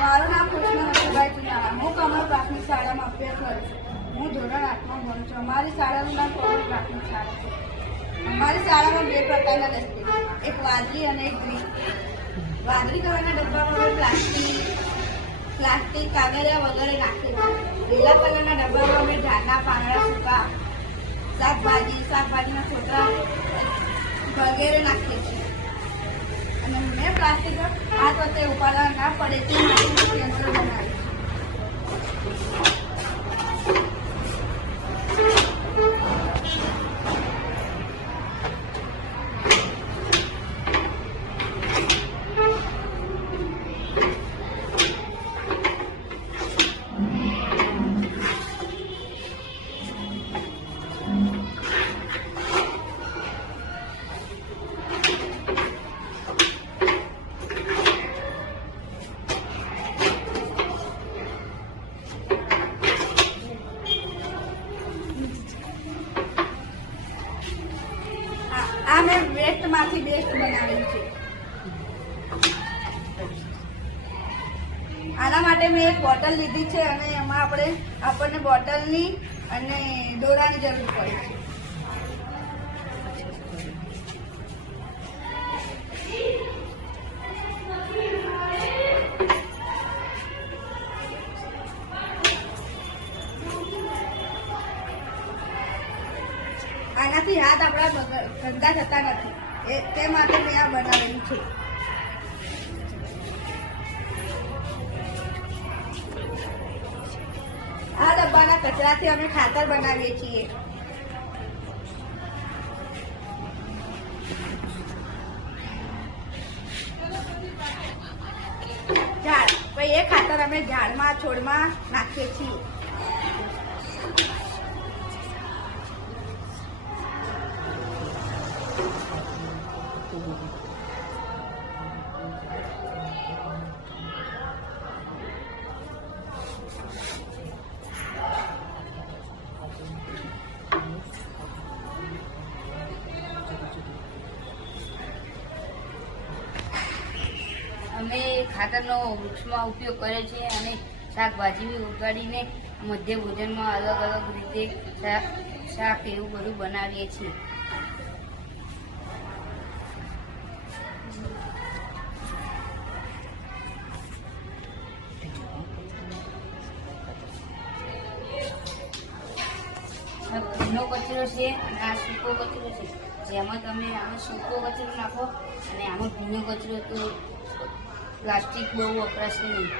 મારું નામ કૃષ્ણ મથુભાઈ ચુનારા. હું કમળ પ્રાથમિક શાળામાં અભ્યાસ કરું છું. હું ધોરણ 8માં ભણું છું. અમારી શાળાનું નામ કમળ પ્રાથમિક શાળા છે. અમારી શાળામાં 2 પ્રકારના ડસ્ટબિન, એક વાદળી અને એક ગ્રીન. વાદળી કલરના ડબ્બામાં અમે પ્લાસ્ટિક કાગળિયા વગેરે નાખીએ છીએ. લીલા કલરના ડબ્બામાં અમે ઝાડના પાંદડા, સૂકા શાકભાજીના છોતરા વગેરે નાખીએ છીએ. અને મેં પ્લાસ્ટિક હાથ વચ્ચે ઉપાડવા ના પડે તે માટે યંત્ર બનાવ્યું આ મેં વેસ્ટમાંથી બેસ્ટ બનાવેલું છે. આના માટે મેં એક બોટલ લીધી છે અને એમાં આપણને બોટલની અને દોરાની જરૂર પડે છે. આનાથી હાથ આપણા ગંદા થતા નથી તે માટે મેં આ બનાવેલું છે. આ ડબ્બાના કચરાથી અમે ખાતર બનાવીએ છીએ. એ ખાતર અમે ઝાડમાં છોડમાં નાખીએ છીએ. અમે ખાતરનો વૃક્ષમાં ઉપયોગ કરે છે અને શાકભાજી ઉગાડીને મધ્ય ભોજનમાં અલગ અલગ રીતે શાક એવું બધું બનાવીએ છીએ. ભીનો કચરો છે અને આ સૂકો કચરો છે. જેમાં તમે આનો સૂકો કચરો નાખો અને આનો ભીનો કચરો તો પ્લાસ્ટિક બહુ વપરાશે નહીં.